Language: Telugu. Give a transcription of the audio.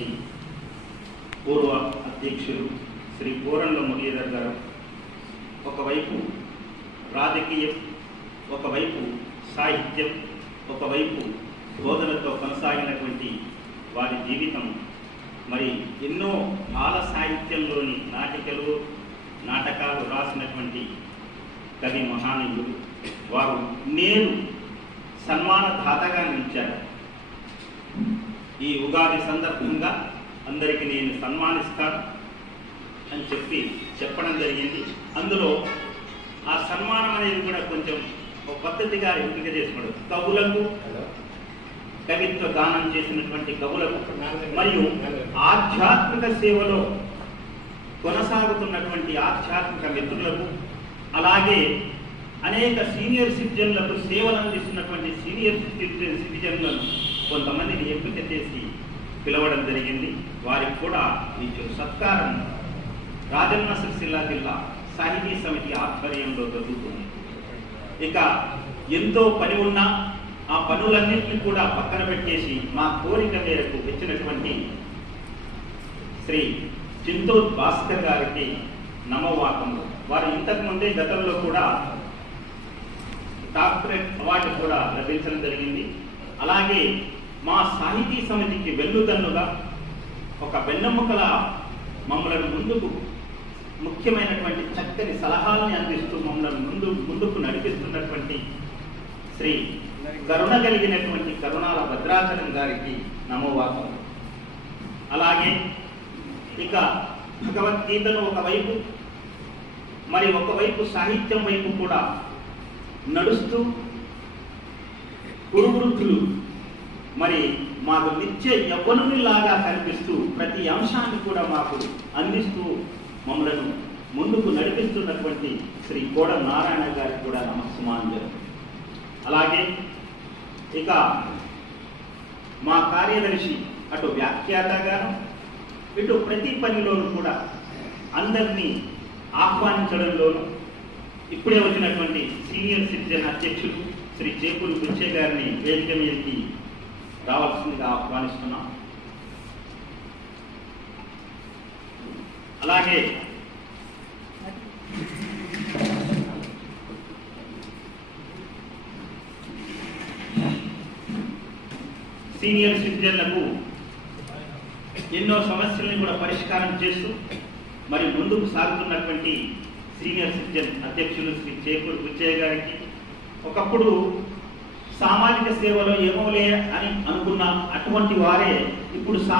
చేసినటువంటి పూర్వ అధ్యక్షులు శ్రీ కోరండ్ల మురళీధర్ గారు ఒకవైపు రాజకీయం, ఒకవైపు సాహిత్యం, ఒకవైపు బోధనతో కొనసాగినటువంటి వారి జీవితం మరి ఎన్నో బాల సాహిత్యంలోని నాటకాలు రాసినటువంటి కవి మహానీయులు వారు నేడు సన్మానదాతగా నిలిచారు. ఈ ఉగాది సందర్భంగా అందరికీ నేను సన్మానిస్తాను అని చెప్పడం జరిగింది. అందులో ఆ సన్మానం అనేది కూడా కొంచెం ఒక పద్ధతిగా ఎంపిక చేసుకోవడం, కవులకు కవిత్వ గానం చేసినటువంటి కవులకు మరియు ఆధ్యాత్మిక సేవలో కొనసాగుతున్నటువంటి ఆధ్యాత్మిక మిత్రులకు, అలాగే అనేక సీనియర్ సిటిజన్లకు సేవలు అందిస్తున్నటువంటి సీనియర్ సిటిజన్లను కొంతమందిని ఎంపిక చేసి పిలవడం జరిగింది. వారికి కూడా ఈ సత్కారం రాజన్న సిరిసిల్ల జిల్లా సాహితీ సమితి ఆధ్వర్యంలో జరుగుతుంది. ఇక ఎంతో పని ఉన్నా ఆ పనులన్నింటినీ కూడా పక్కన పెట్టేసి మా కోరిక మేరకు వచ్చినటువంటి శ్రీ చింతోత్ భాస్కర్ గారికి నమోవాకములు. వారు ఇంతకుముందే గతంలో కూడా డాక్టరేట్ అవార్డు కూడా లభించడం జరిగింది. అలాగే మా సాహితీ సమితికి వెన్నుదన్నుగా ఒక వెన్నెముకల మమ్మలను ముఖ్యమైనటువంటి చక్కని సలహాలని అందిస్తూ మమ్మల్ని ముందుకు నడిపిస్తున్నటువంటి శ్రీ కరుణ కలిగినటువంటి కరుణాల భద్రాచలం గారికి నమోవాకం. అలాగే ఇక భగవద్గీతను ఒకవైపు మరి ఒకవైపు సాహిత్యం వైపు కూడా నడుస్తూ కురువృద్ధులు మరి మాకు నిత్య యవ్వనునిలాగా కనిపిస్తూ ప్రతి అంశాన్ని కూడా మాకు అందిస్తూ మమ్మలను ముందుకు నడిపిస్తున్నటువంటి శ్రీ కోడ నారాయణ గారికి కూడా నమస్సుమాంజలి. అలాగే ఇక మా కార్యదర్శి అటు వ్యాఖ్యాతగాను ఇటు ప్రతి పనిలోనూ కూడా అందరినీ ఆహ్వానించడంలోనూ ఇప్పుడే వచ్చినటువంటి సీనియర్ సిటిజన్ అధ్యక్షులు శ్రీ చేపూరి బుచ్చే గారిని వేదిక మీదకి రావాల్సిందిగా ఆహ్వానిస్తున్నాం. అలాగే సీనియర్ సిటిజన్లకు ఎన్నో సమస్యలను కూడా పరిష్కారం చేస్తూ మరి ముందుకు సాగుతున్నటువంటి సీనియర్ సిటిజన్ అధ్యక్షులు శ్రీ చేపూరి బుచ్చయ్య గారికి ఒకప్పుడు సామాజిక సేవలో ఏమోలే అని అనుకున్న అటువంటి వారే ఇప్పుడు